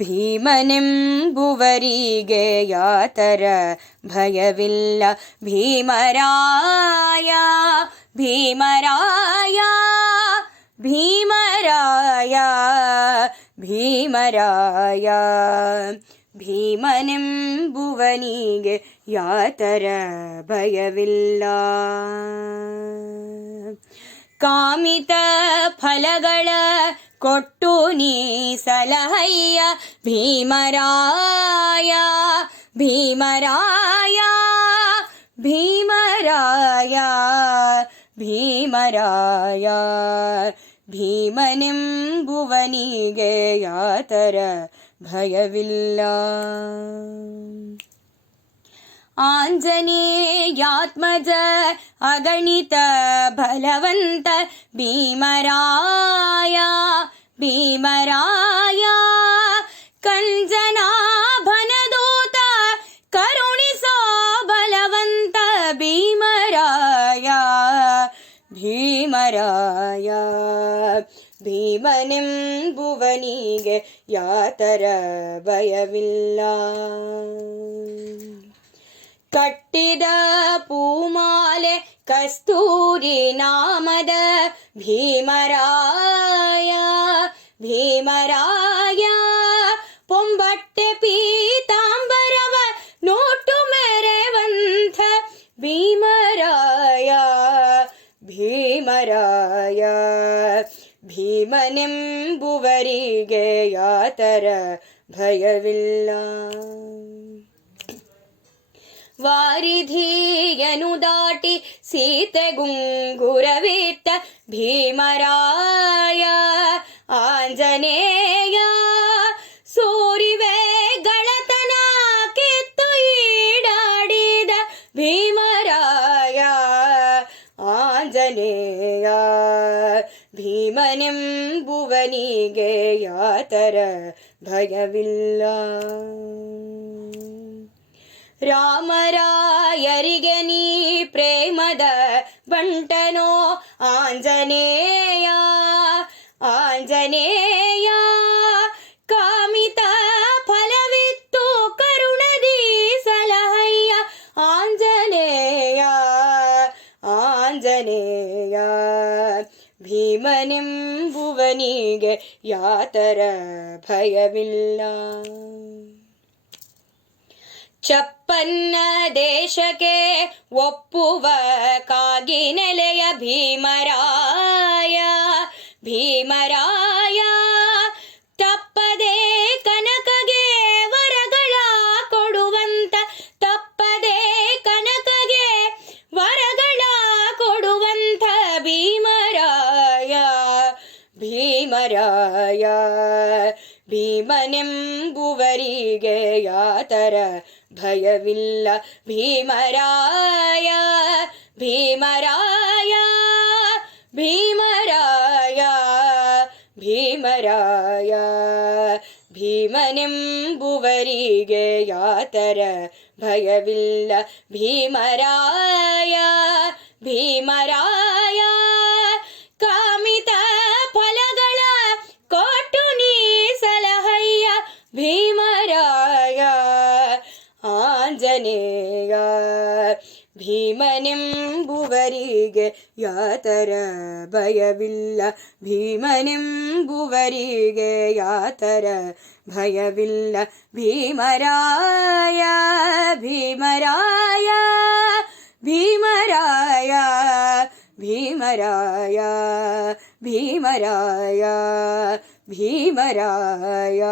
ಭೀಮನೆಂಬುವರಿಗೆ ಯಾತರ ಭಯವಿಲ್ಲ ಭೀಮರಾಯ ಭೀಮರಾಯ ಭೀಮರಾಯ ಭೀಮರಾಯ ಭೀಮನೆಂಬುವನಿಗೆ ಯಾತರ ಭಯವಿಲ್ಲ ಕಾಮಿತ ಫಲಗಳ കൊട്ടു നീ സലഹയ്യ ഭീമരായ ഭീമരായ ഭീമരായ ഭീമരായ ഭീമനും ഭുവനീകയാതര ഭയവില്ല ആഞ്ജനേയാത്മജ അഗണിത ഫലവന്ത ഭീമരായ ഭീമരായ കഞ്ജനാഭനദൂത കരുണിസോ ബലവന്ത ഭീമരായ ഭീമരായ ಭೀಮನೆಂ ಭುವನಿಗೆ ಯಾತರ ಭಯವಿಲ್ಲ ಕಟ್ಟಿದ ಪೂಮಾಲೆ ಕಸ್ತೂರಿ ನಾಮದ ಭೀಮರಾಯ ഭീമരായ പൊമ്പട്ടെ പീതാംബരവ നോട്ടുമേരെ വന്ധ ഭീമരായ ഭീമരായ ഭീമനെമ്പുവരികെ യാതര ഭയവില്ല ವಾರಿಧೀಯನು ದಾಟಿ ಸೀತೆ ಗುಂಗುರವಿತ್ತ ಭೀಮರಾಯ ಆಂಜನೇಯ ಸೋರಿವೆ ಗಳತನ ಕೆತ್ತು ಈಡಾಡಿದ ಭೀಮರಾಯ ಆಂಜನೇಯ ಭೀಮನೆಂಬುವನಿಗೆ ಯಾತರ ಭಯವಿಲ್ಲ ರಾಮರಾಯರಿಗೆ ನೀ ಪ್ರೇಮದ ಬಂಟನೋ ಆಂಜನೇಯ आञ्जनया कामिता फलवित्तु करुणदी सलहय्या आनया भुवनीगे यातर भयवि चपन्न देशके वपव कागिनेलय भीमराय ಭೀಮರಾಯ ತಪ್ಪದೆ ಕನಕಗೆ ವರಗಳ ಕೊಡುವಂತ ತಪ್ಪದೆ ಕನಕಗೆ ವರಗಳ ಕೊಡುವಂತ ಭೀಮರಾಯ ಭೀಮರಾಯ ಭೀಮನೆಂಬುವರಿಗೆ ಯಾತರ ಭಯವಿಲ್ಲ ಭೀಮರಾಯ ಭೀಮರ ಭೀಮನೆಂಬುವರಿಗೆ ಯಾತರ ಭಯವಿಲ್ಲ ಭೀಮರಾಯ ಭೀಮರಾಯ ಕಾಮಿತ ಫಲಗಳ ಕೊಟ್ಟು ನೀ ಸಲಹಯ್ಯ ಭೀಮರಾಯ ಆಂಜನೇಯ ಭೀಮನೆಂಬುವರಿಗೆ ಯಾತರ ಭಯವಿಲ್ಲ ಭೀಮನೆಂಬುವರಿಗೆ ಯಾತರ ಭಯವಿಲ್ಲ ಭೀಮರಾಯ ಭೀಮರಾಯ ಭೀಮರಾಯ ಭೀಮರಾಯ ಭೀಮರಾಯ ಭೀಮರಾಯ